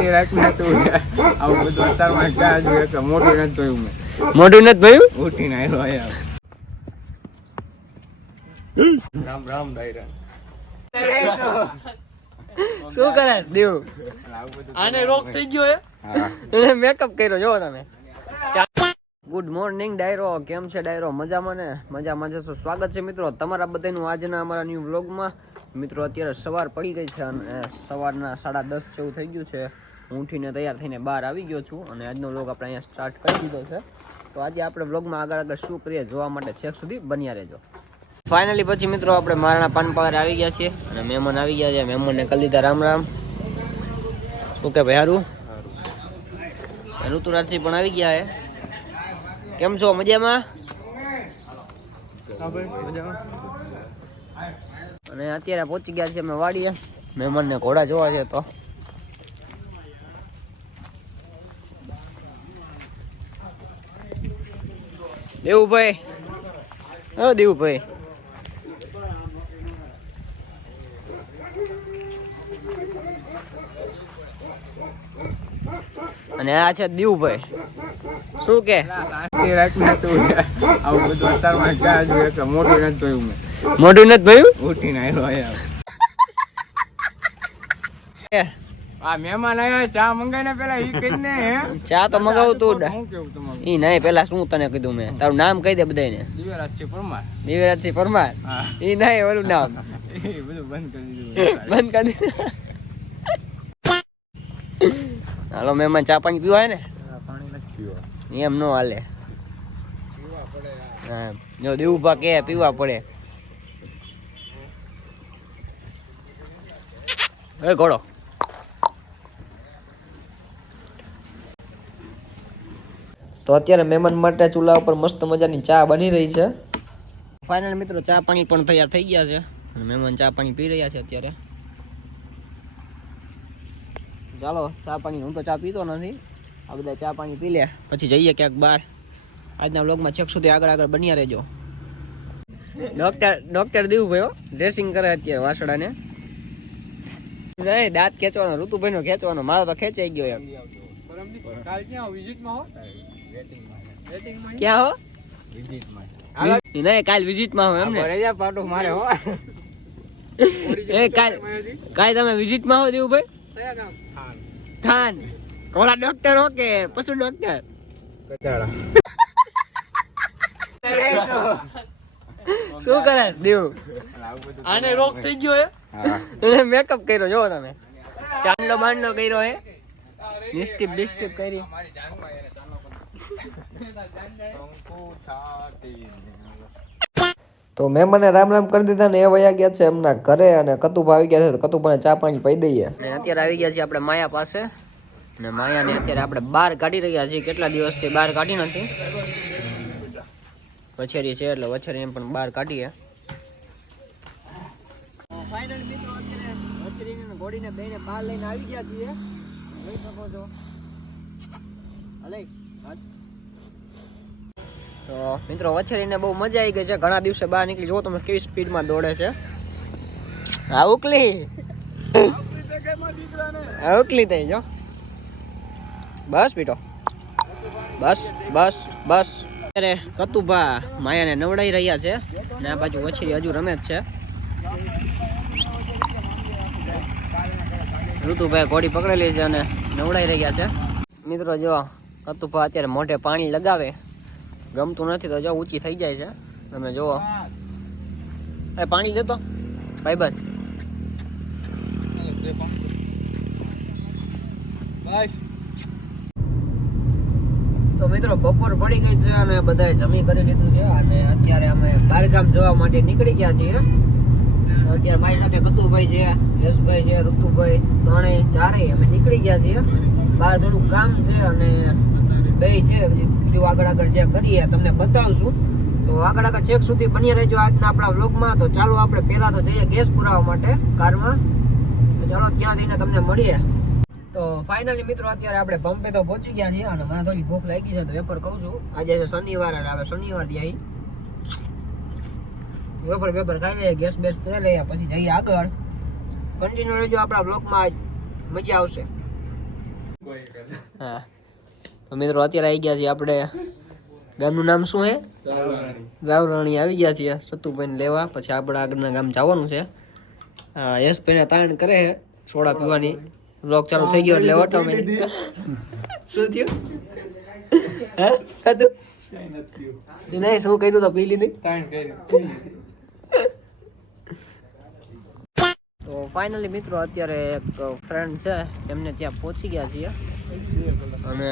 શાંતિ રાખને તું આવું બધું અત્યારમાં ક્યાં જોઈએ કે મોઢું નથી ધોયું મેં. મોઢું નથી ધોયું? ઉઠીને આવ્યો અહીંયા. રામ રામ ડાયરા. શું કરે દેવ? આને રોગ થઈ ગયો હે? એને મેકઅપ કર્યો જો તમે. ગુડ મોર્નિંગ ડાયરો, કેમ છે ડાયરો? મજામાં ને? મજામાં જશો. સ્વાગત છે મિત્રો તમારા બધાનું આજના અમારા ન્યૂ વ્લોગમાં. મિત્રો અત્યારે સવાર પડી ગઈ છે અને સવારના 10:30 જેવું થઈ ગયું છે. હું ઉઠીને તૈયાર થઈને બહાર આવી ગયો છું અને આજનો વ્લોગ આપણે અહીંયા સ્ટાર્ટ કરી દીધો છે. તો આજે આપણે વ્લોગમાં આગળ શું કરીએ જોવા માટે છેક સુધી બન્યા રહેજો. ફાઇનલી પછી મિત્રો આપણે મારાના પાનપાળે આવી ગયા છીએ અને મહેમાન આવી ગયા છે. મહેમાનને કરી દીધા રામ રામ. શું કે ભાઈ હારું? ઋતુરાજસિંહ પણ આવી ગયા હે. કેમ છો? મજામાં? અને અત્યારે પહોંચી ગયા છે અમે વાડીએ. મહેમાનને ઘોડા જોવા છે તો દેવુભાઈ, ઓ દેવુભાઈ, અને આ છે દેવુભાઈ. શું કે શાંતિ રાખને તું આવું બધું અત્યારમાં ક્યાં જોઈએ કે મોઢું નથી ધોયું મેં. મોઢું નથી ધોયું? ઉઠીને આવ્યો અહીંયા. આ મહેમાન આવ્યા, ચા મંગાઈને પેલા ઈ કહી ને. હે ચા તો મગાવું તું. શું કેવું તમારું? ઈ નહીં, પેલા શું તને કીધું મેં? તારું નામ કહી દે બધાને. દિવ્યરાજસિંહ પરમાર. દિવ્યરાજસિંહ પરમાર? હા, ઈ નહીં, ઓલું નામ એ બધું બંધ કરી દીધું. બંધ કરી દીધું. હાલો મહેમાન, ચા પાણી પીવાય ને? પાણી નથી પીવા. એમ નો હાલે. પીવા પડે. હા, જો દેવુભા કે પીવા પડે. એ ઘોડો તો અત્યારે મહેમાન માટે ચૂલા ઉપર મસ્ત મજાની ચા બની રહી છે. ફાઇનલ મિત્રો ચા પાણી પણ તૈયાર થઈ ગયા છે અને મહેમાન ચા પાણી પી રહ્યા છે અત્યારે. ચાલો ચા પાણી, હું તો ચા પીતો નથી, આ બધા ચા પાણી પી લે પછી જઈએ ક્યાંક બહાર. આજના વ્લોગમાં છેક સુધી આગળ બન્યા રહેજો. ડોક્ટર દેવુભાઈ ડ્રેસિંગ કરે અત્યારે વાસડાને. નહીં, દાંત ખેંચવાનો ઋતુભાઈ નો ખેંચવાનો, મારો તો ખેંચાઈ ગયો એમ. ક્યાં હો? નહીં, કાલ વિઝિટમાં હો એમને. કાલ તમે વિઝિટમાં હો દેવુભાઈ? ખાન કોળા ડોક્ટર હો કે પશુ ડોક્ટર? શું કરે દેવ? આને રોગ થઈ ગયો હે? એને મેકઅપ કર્યો જો તમે. ચાંદલો બાંડલો કર્યો હે, નિસ્ટીપ ડિસ્ટીપ કરી. તો મહેમાને રામ રામ કરી દીધા ને એ વયા ગયા છે એમના ઘરે અને કતુભા આવી ગયા છે તો કતુભાને ચા પાણી પી દઈએ. અને અત્યારે આવી ગયા છીએ આપણે માયા પાસે અને માયાને અત્યારે આપણે બહાર કાઢી રહ્યા છીએ. કેટલા દિવસથી બહાર કાઢી નથી. વછેરી છે એટલે વછેરીને પણ બહાર કાઢીએ. ફાઇનલ મિત્રો અત્યારે વછેરીને ઘોડીને બેને બહાર લઈને આવી ગયા છીએ. જોઈ શકો છો. તો મિત્રો વછેરીને બહુ મજા આવી ગઈ છે. ઘણા દિવસે બહાર નીકળી. જો તમે કેવી સ્પીડમાં દોડે છે. આ ઉકલી ઉકલી થઈ જો. બસ બેટો, બસ બસ બસ. અત્યારે કતુભા માયાને નવડાઈ રહ્યા છે અને આ બાજુ વછેરી હજુ રમે જ છે. ઋતુભાઈ ઘોડી પકડેલી છે અને નવડાઈ રહ્યા છે. મિત્રો જો કતુભા અત્યારે મોઢે પાણી લગાવે, ગમતું નથી તો જો ઊંચી થઈ જાય છે. તમે જુઓ, એ પાણી દેતો ભાઈબંધ. તો મિત્રો બપોર પડી ગઈ છે અને બધાએ જમી કરી લીધું છે અને અત્યારે અમે બહારગામ જવા માટે નીકળી ગયા છીએ. અત્યારે મારી સાથે કતુભાઈ છે, યશભાઈ છે, ઋતુભાઈ, ત્રણેય ચારેય અમે નીકળી ગયા છીએ. બહાર થોડું કામ છે અને બે છે બીજું આગળ જે કરીએ તમને બતાવશું. તો આગળ છેક સુધી બની રહેજો આજના આપણા વ્લોગમાં. તો ચાલો આપણે પહેલા તો જઈએ ગેસ પુરાવા માટે કારમાં. તો ચાલો ત્યાં જઈને તમને મળીએ. તો ફાઇનલી મિત્રો અત્યારે આપણે પંપે તો પહોંચી ગયા છીએ અને મને થોડી ભૂખ લાગી છે તો વેપર કહું છું. આજે છે શનિવાર અને આપણે શનિવાર આવી વેપર ખાઈ લઈએ, ગેસ બેસ પૂરી લઈએ પછી જઈએ આગળ. કન્ટિન્યુ રહેજો આપણા વ્લોગમાં, મજા આવશે. હા તો મિત્રો અત્યારે આવી ગયા છીએ આપણે ગામનું નામ શું હે રાવરાણી આવી ગયા છીએ સતુભાઈને લેવા પછી આપણે આગળના ગામ જવાનું છે યશભાઈને તાણ કરે છે સોડા પીવાની બ્લોક ચાલુ થઈ ગયો એટલે ઓટોમેટિક શું થયું હે ખાધું નહીં શું કહ્યું તો પી લીધી તો ફાઇનલી મિત્રો અત્યારે એક ફ્રેન્ડ છે એમને ત્યાં પહોંચી ગયા છીએ અને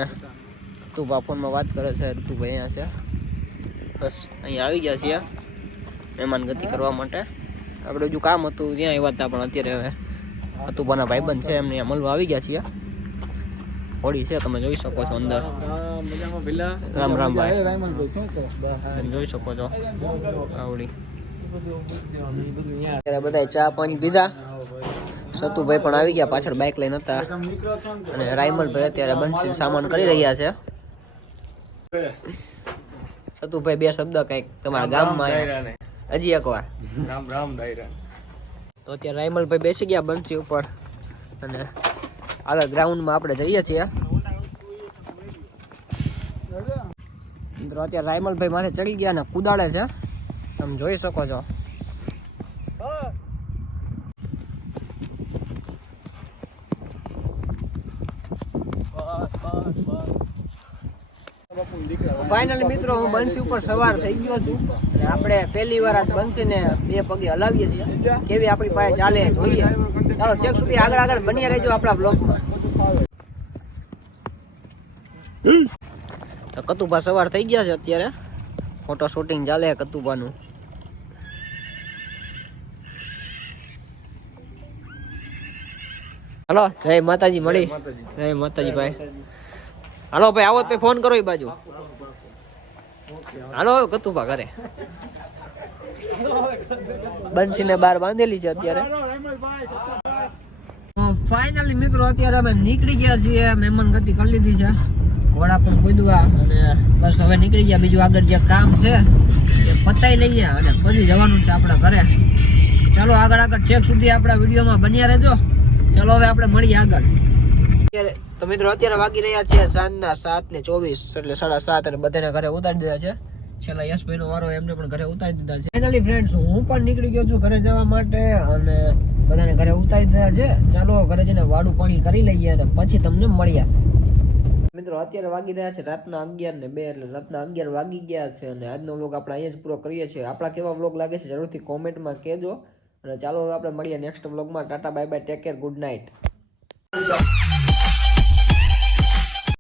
ઋતુભા ફોનમાં વાત કરે છે ઋતુભાઈ અહીંયા છે બસ અહીંયા આવી ગયા છીએ મહેમાન ગતિ કરવા માટે આપણે હજુ કામ હતું ત્યાં આવ્યા હતા પણ અત્યારે હવે ઋતુભાના ભાઈબંધ છે એમને મળવા આવી ગયા છીએ હોળી છે તમે જોઈ શકો છો અંદર રામ રામ ભાઈ તમે જોઈ શકો છો હોળી અત્યારે બધા ચા પાણી પીધા સતુભાઈ પણ આવી ગયા પાછળ બાઇક લઈને હતા અને રાયમલભાઈ અત્યારે બંસી સામાન કરી રહ્યા છે સતુભાઈ બે શબ્દ કઈક તમારા ગામમાં હજી એક વાર રામ રામ દાયરા તો અત્યારે રાયમલભાઈ બેસી ગયા બંસી ઉપર અને આગળ ગ્રાઉન્ડમાં આપણે જઈએ છીએ મિત્રો અત્યારે રાયમલભાઈ માથે ચડી ગયા ને કુદાડે છે તમે જોઈ શકો છો ફાઇનલી મિત્રો હું બંસી ઉપર સવાર થઈ ગયો છું આપણે પહેલી વાર આજ બંસીને બે પગે હલાવીએ છીએ કેવી આપણી પાસે ચાલે જોઈએ ચાલો છેક સુધી આગળ આગળ બન્યા રહેજો આપણા બ્લોગમાં તો કતુભા સવાર થઈ ગયા છે અત્યારે ફોટો શૂટિંગ ચાલે કતુભાનું હલો જય માતાજી મળી જય માતાજી ભાઈ હાલો ભાઈ આવો તો ફોન કરો એ બાજુ હાલો કતુભા ઘરે બંસીને બહાર બાંધેલી છે અત્યારે ફાઇનલી મિત્રો અત્યારે અમે નીકળી ગયા છીએ મહેમાન ગતિ કરી લીધી છે ઘોડા પણ કૂદવા અને બસ હવે નીકળી ગયા બીજું આગળ જે કામ છે એ પતાઈ લઈએ અને પછી જવાનું છે આપણા ઘરે ચાલો આગળ આગળ છેક સુધી આપણા વિડીયોમાં બન્યા રહેજો ચાલો હવે આપણે મળીએ આગળ તો મિત્રો અત્યારે વાગી રહ્યા છે સાંજના 7:24 એટલે 7:30 અને બધાને ઘરે ઉતારી દીધા છે છેલ્લા યશભાઈનો વારો એમને પણ ઘરે ઉતારી દીધા છે ફાઇનલી ફ્રેન્ડ્સ હું પણ નીકળી ગયો છું ઘરે જવા માટે અને બધાને ઘરે ઉતારી દીધા છે ચાલો ઘરે જઈને વાડું પાણી કરી લઈએ અને પછી તમને મળીએ મિત્રો અત્યારે વાગી રહ્યા છે રાતના 11:02 એટલે રાતના 11 વાગી ગયા છે અને આજનો વ્લોગ આપણે અહીંયા જ પૂરો કરીએ છીએ આપણા કેવા વ્લોગ લાગે છે જરૂરથી કોમેન્ટમાં કહેજો અને ચાલો હવે આપણે મળીએ નેક્સ્ટ વ્લોગમાં Tata bye bye take care good night